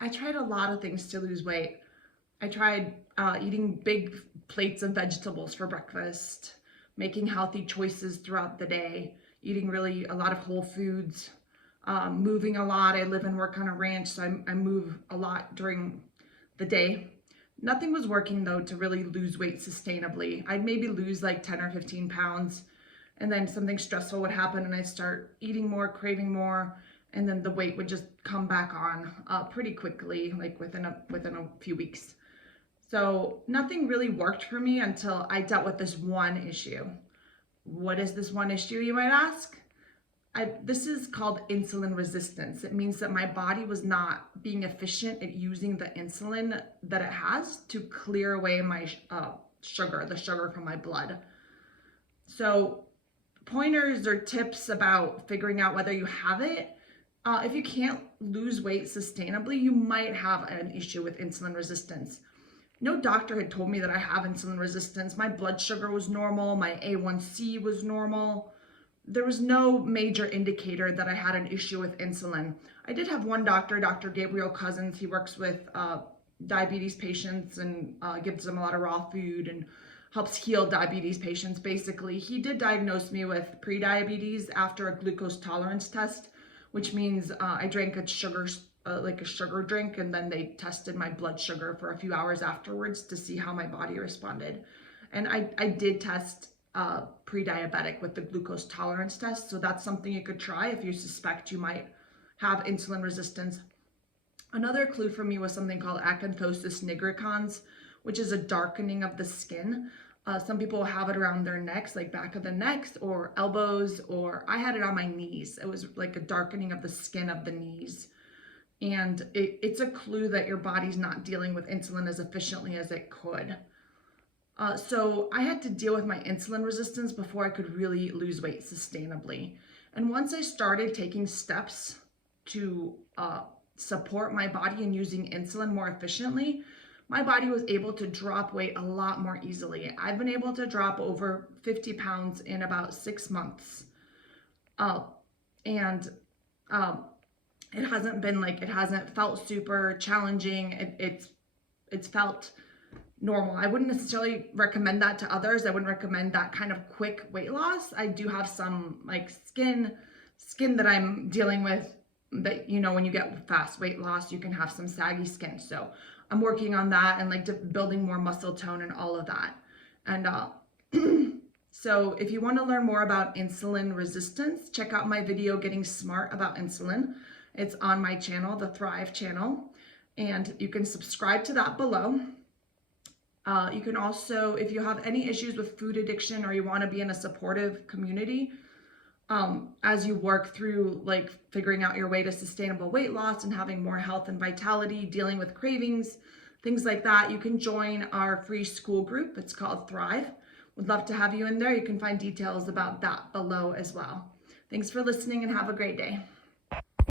I tried a lot of things to lose weight. I tried eating big plates of vegetables for breakfast, making healthy choices throughout the day, eating really a lot of whole foods, moving a lot. I live and work on a ranch, so I move a lot during the day. Nothing was working though to really lose weight sustainably. I'd maybe lose like 10 or 15 pounds, and then something stressful would happen and I'd start eating more, craving more, and then the weight would just come back on pretty quickly, like within a few weeks. So nothing really worked for me until I dealt with this one issue. What is this one issue, you might ask? This is called insulin resistance. It means that my body was not being efficient at using the insulin that it has to clear away my sugar, the sugar from my blood. So pointers or tips about figuring out whether you have it. If you can't lose weight sustainably, you might have an issue with insulin resistance. No doctor had told me that I have insulin resistance. My blood sugar was normal. My A1C was normal. There was no major indicator that I had an issue with insulin. I did have one doctor, Dr. Gabriel Cousins. He works with diabetes patients and gives them a lot of raw food and helps heal diabetes patients. Basically, he did diagnose me with pre-diabetes after a glucose tolerance test, which means I drank a sugar like a sugar drink, and then they tested my blood sugar for a few hours afterwards to see how my body responded. And I did test pre-diabetic with the glucose tolerance test, so that's something you could try if you suspect you might have insulin resistance. Another clue for me was something called acanthosis nigricans, which is a darkening of the skin. Some people have it around their necks, like back of the necks or elbows, or I had it on my knees. It was like a darkening of the skin of the knees. And it's a clue that your body's not dealing with insulin as efficiently as it could. So I had to deal with my insulin resistance before I could really lose weight sustainably. And once I started taking steps to support my body and using insulin more efficiently, my body was able to drop weight a lot more easily. I've been able to drop over 50 pounds in about 6 months. And it hasn't felt super challenging. It's felt normal. I wouldn't necessarily recommend that to others. I wouldn't recommend that kind of quick weight loss. I do have some like skin that I'm dealing with that, you know, when you get fast weight loss, you can have some saggy skin. So I'm working on that and like building more muscle tone and all of that. And so if you want to learn more about insulin resistance, check out my video, Getting Smart About Insulin. It's on my channel, the Thrive channel, and you can subscribe to that below. You can also, if you have any issues with food addiction or you want to be in a supportive community, as you work through like figuring out your way to sustainable weight loss and having more health and vitality, dealing with cravings, things like that, you can join our free Skool group. It's called Thrive. Would love to have you in there. You can find details about that below as well. Thanks for listening and have a great day.